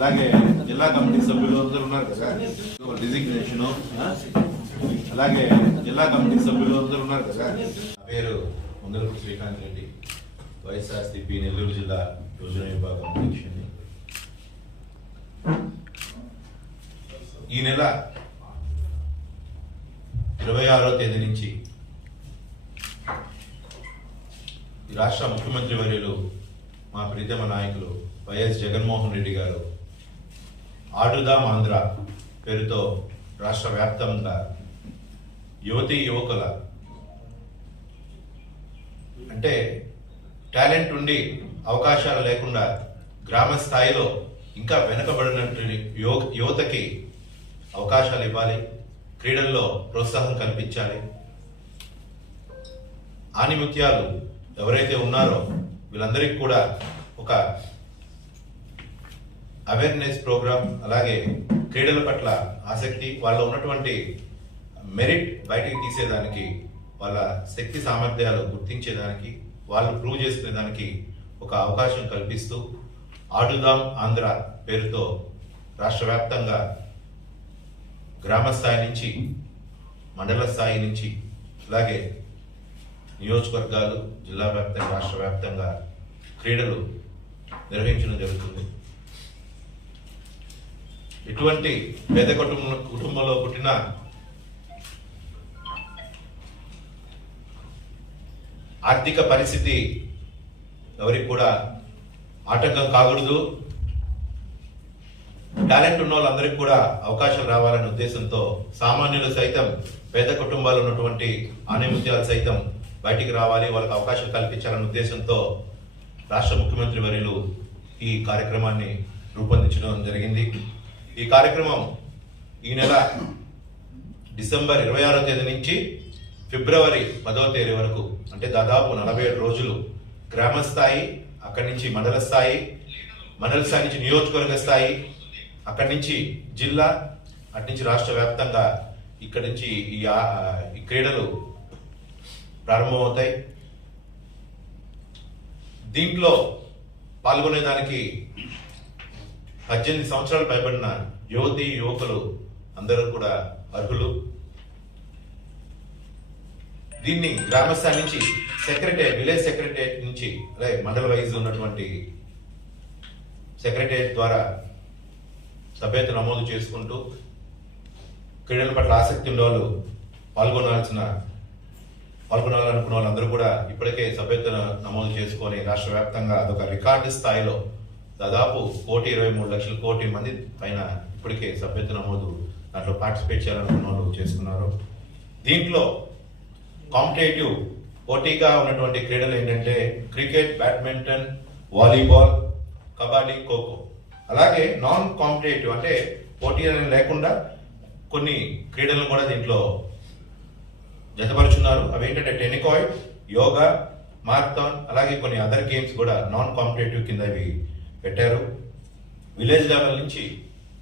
అలాగే జిల్లా కమిటీ సభ్యులు అందరూ ఉన్నారు కదా, డిజిగ్నేషన్, అలాగే జిల్లా కమిటీ సభ్యులు అందరూ ఉన్నారు కదా. పేరు ముందరపు శ్రీకాంత్ రెడ్డి, వైఎస్ఆర్సీపీ నెల్లూరు జిల్లా యోజన విభాగం అధ్యక్షుడిని. ఈ నెల 26వ తేదీ నుంచి ఈ రాష్ట్ర ముఖ్యమంత్రి వర్యులు మా ప్రీతమ నాయకులు వైఎస్ జగన్మోహన్ రెడ్డి గారు ఆడుదాం ఆంధ్ర పేరుతో రాష్ట్ర వ్యాప్తంగా యువతీ యువకుల అంటే టాలెంట్ ఉండి అవకాశాలు లేకుండా గ్రామ స్థాయిలో ఇంకా వెనుకబడినట్టు యువతకి అవకాశాలు ఇవ్వాలి, క్రీడల్లో ప్రోత్సాహం కల్పించాలి. ఆనిముత్యాలు ఎవరైతే ఉన్నారో వీళ్ళందరికీ కూడా ఒక అవేర్నెస్ ప్రోగ్రామ్, అలాగే క్రీడల పట్ల ఆసక్తి, వాళ్ళలో ఉన్నటువంటి మెరిట్ బయటికి తీసేదానికి, వాళ్ళ శక్తి సామర్థ్యాలు గుర్తించేదానికి, వాళ్ళు ప్రూవ్ చేసుకునేదానికి ఒక అవకాశం కల్పిస్తూ ఆడుదాం ఆంధ్ర పేరుతో రాష్ట్ర వ్యాప్తంగా గ్రామ స్థాయి నుంచి మండల స్థాయి నుంచి అలాగే నియోజకవర్గాలు, జిల్లా వ్యాప్తంగా, రాష్ట్ర వ్యాప్తంగా క్రీడలు నిర్వహించడం జరుగుతుంది. ఇటువంటి పేద కుటుంబంలో పుట్టిన ఆర్థిక పరిస్థితి ఎవరికి కూడా ఆటంకం కాకూడదు, టాలెంట్ ఉన్న వాళ్ళందరికీ కూడా అవకాశం రావాలనే ఉద్దేశంతో సామాన్యులు సైతం, పేద కుటుంబాలు ఉన్నటువంటి ఆనిముత్యాలు సైతం బయటికి రావాలి, వాళ్ళకి అవకాశం కల్పించాలనే ఉద్దేశంతో రాష్ట్ర ముఖ్యమంత్రి వర్యులు ఈ కార్యక్రమాన్ని రూపొందించడం జరిగింది. ఈ కార్యక్రమం ఈ నెల డిసెంబర్ 26వ తేదీ నుంచి ఫిబ్రవరి 10వ తేదీ వరకు, అంటే దాదాపు 47 రోజులు గ్రామ స్థాయి, అక్కడి నుంచి మండల స్థాయి, మండల స్థాయి నుంచి నియోజకవర్గ స్థాయి, అక్కడి నుంచి జిల్లా, అటు నుంచి రాష్ట్ర వ్యాప్తంగా ఇక్కడి నుంచి ఈ క్రీడలు ప్రారంభమవుతాయి. దీంట్లో పాల్గొనేదానికి 18 సంవత్సరాలు పైబడిన యువతీ యువకులు అందరూ కూడా అర్హులు. దీన్ని గ్రామస్థాయి నుంచి సెక్రటేరియట్, విలేజ్ సెక్రటేరియట్ నుంచి, అలాగే మండల వైజ్ ఉన్నటువంటి సెక్రటేరియట్ ద్వారా సభ్యత నమోదు చేసుకుంటూ క్రీడల పట్ల ఆసక్తి ఉన్న వాళ్ళు పాల్గొనాలనుకున్న వాళ్ళందరూ కూడా ఇప్పటికే సభ్యత నమోదు చేసుకొని రాష్ట్ర వ్యాప్తంగా అదొక రికార్డు స్థాయిలో దాదాపు 1,23,00,000 కోటి మంది పైన ఇప్పటికే సభ్యత నమోదు దాంట్లో పార్టిసిపేట్ చేయాలనుకున్న వాళ్ళు చేసుకున్నారు. దీంట్లో కాంపిటేటివ్ పోటీగా ఉన్నటువంటి క్రీడలు ఏంటంటే cricket, badminton, volleyball, kabaddi, kho kho. అలాగే నాన్ కాంపిటేటివ్ అంటే పోటీ అనేది లేకుండా కొన్ని క్రీడలను కూడా దీంట్లో జతపరుచున్నారు. అవి ఏంటంటే టెనికాయిడ్, యోగా, మారథాన్, అలాగే కొన్ని అదర్ గేమ్స్ కూడా నాన్ కాంపిటేటివ్ కింద ఇవి పెట్టారు. విలేజ్ లెవెల్ నుంచి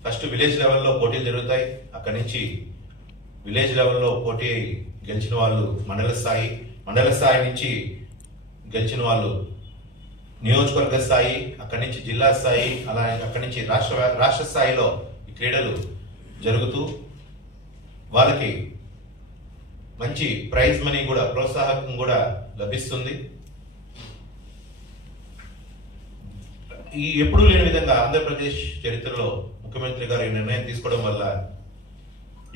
ఫస్ట్ విలేజ్ లెవెల్లో పోటీలు జరుగుతాయి. అక్కడి నుంచి విలేజ్ లెవెల్లో పోటీ గెలిచిన వాళ్ళు మండల స్థాయి, మండల స్థాయి నుంచి గెలిచిన వాళ్ళు నియోజకవర్గ స్థాయి, అక్కడి నుంచి జిల్లా స్థాయి, అలాగే అక్కడి నుంచి రాష్ట్ర స్థాయిలో ఈ క్రీడలు జరుగుతూ వాళ్ళకి మంచి ప్రైజ్ మనీ కూడా, ప్రోత్సాహకం కూడా లభిస్తుంది. ఈ ఎప్పుడూ లేని విధంగా ఆంధ్రప్రదేశ్ చరిత్రలో ముఖ్యమంత్రి గారు ఈ నిర్ణయం తీసుకోవడం వల్ల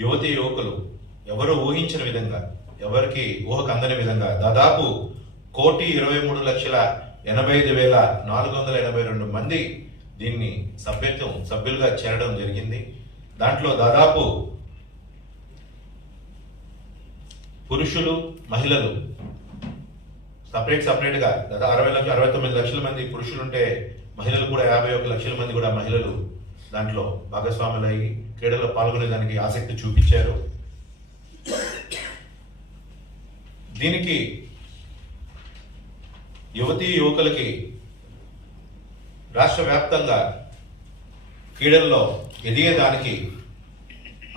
యువతీ యువకులు ఎవరు ఊహించిన విధంగా, ఎవరికి ఊహకు అందని విధంగా దాదాపు 1,23,85,482 మంది దీన్ని సభ్యులుగా చేరడం జరిగింది. దాంట్లో దాదాపు పురుషులు, మహిళలు సపరేట్ గా దాదాపు 69 లక్షల మంది పురుషులుంటే మహిళలు కూడా 51 లక్షల మంది కూడా మహిళలు దాంట్లో భాగస్వాములై క్రీడల్లో పాల్గొనేదానికి ఆసక్తి చూపించారు. దీనికి యువతీ యువకులకి రాష్ట్ర వ్యాప్తంగా క్రీడల్లో ఎదిగేదానికి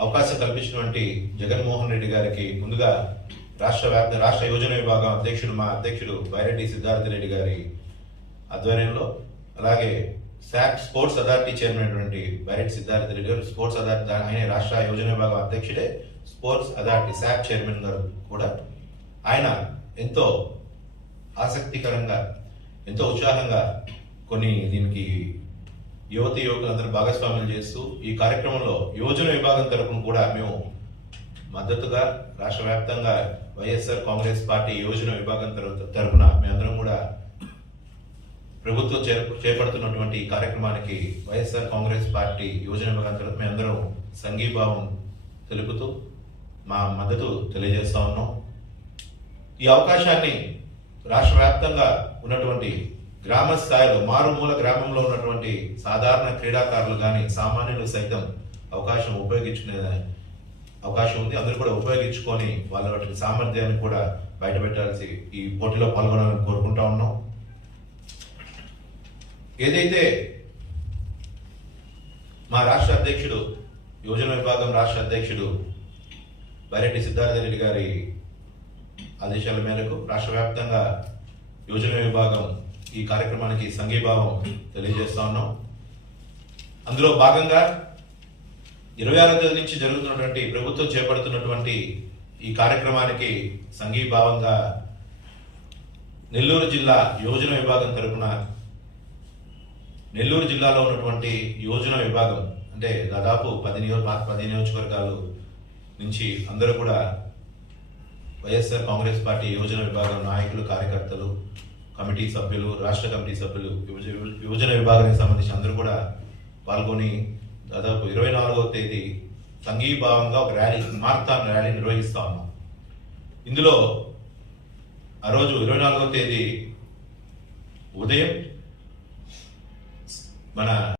అవకాశం కల్పించినటువంటి జగన్మోహన్ రెడ్డి గారికి ముందుగా రాష్ట్ర యోజన విభాగం అధ్యక్షుడు మా అధ్యక్షుడు బైరెడ్డి సిద్ధార్థ రెడ్డి గారి ఆధ్వర్యంలో, అలాగే శాక్ స్పోర్ట్స్ అథారిటీ చైర్మన్ అయినటువంటి బైరెడ్డి సిద్ధార్థ రెడ్డి గారు, స్పోర్ట్స్ అథారిటీ ఆయన రాష్ట్ర యోజన విభాగం అధ్యక్షుడే, స్పోర్ట్స్ అథారిటీ శాక్ చైర్మన్ గారు కూడా ఆయన ఎంతో ఆసక్తికరంగా, ఎంతో ఉత్సాహంగా దీనికి యువకులందరూ భాగస్వామ్యం చేస్తూ ఈ కార్యక్రమంలో యోజన విభాగం తరపున కూడా మేము మద్దతుగా రాష్ట్ర వ్యాప్తంగా వైఎస్ఆర్ కాంగ్రెస్ పార్టీ యోజన విభాగం తరపున మేమందరం కూడా ప్రభుత్వం చేపడుతున్నటువంటి ఈ కార్యక్రమానికి వైఎస్ఆర్ కాంగ్రెస్ పార్టీ యోజన విభాగం తరపున మేమందరం సంఘీభావం తెలుపుతూ మా మద్దతు తెలియజేస్తా ఉన్నాం. ఈ అవకాశాన్ని రాష్ట్ర వ్యాప్తంగా ఉన్నటువంటి గ్రామ స్థాయిలో మారుమూల గ్రామంలో ఉన్నటువంటి సాధారణ క్రీడాకారులు కానీ సామాన్యులు సైతం ఉపయోగించుకునే అవకాశం ఉంది. అందరూ కూడా ఉపయోగించుకొని వాళ్ళ సామర్థ్యాన్ని కూడా బయటపెట్టాల్సి ఈ పోటీలో పాల్గొనాలని కోరుకుంటా ఉన్నాం. ఏదైతే మా రాష్ట్ర అధ్యక్షుడు, యోజన విభాగం రాష్ట్ర అధ్యక్షుడు బైరెడ్డి సిద్ధార్థ రెడ్డి గారి ఆదేశాల మేరకు రాష్ట్ర వ్యాప్తంగా యోజన విభాగం ఈ కార్యక్రమానికి సంఘీభావం తెలియజేస్తా ఉన్నాం. అందులో భాగంగా 26వ తేదీ నుంచి జరుగుతున్నటువంటి ప్రభుత్వం చేపడుతున్నటువంటి ఈ కార్యక్రమానికి సంఘీభావంగా నెల్లూరు జిల్లా యోజన విభాగం తరపున నెల్లూరు జిల్లాలో ఉన్నటువంటి యోజన విభాగం అంటే దాదాపు 10 నియోజకవర్గాలు నుంచి అందరూ కూడా వైఎస్ఆర్ కాంగ్రెస్ పార్టీ యోజన విభాగం నాయకులు, కార్యకర్తలు, కమిటీ సభ్యులు, రాష్ట్ర కమిటీ సభ్యులు, యోజన విభాగానికి సంబంధించి అందరూ కూడా పాల్గొని దాదాపు 24వ తేదీ సంఘీభావంగా ఒక ర్యాలీ, మారథాన్ ర్యాలీ నిర్వహిస్తా ఉన్నాం. ఇందులో ఆ రోజు 24వ తేదీ ఉదయం మన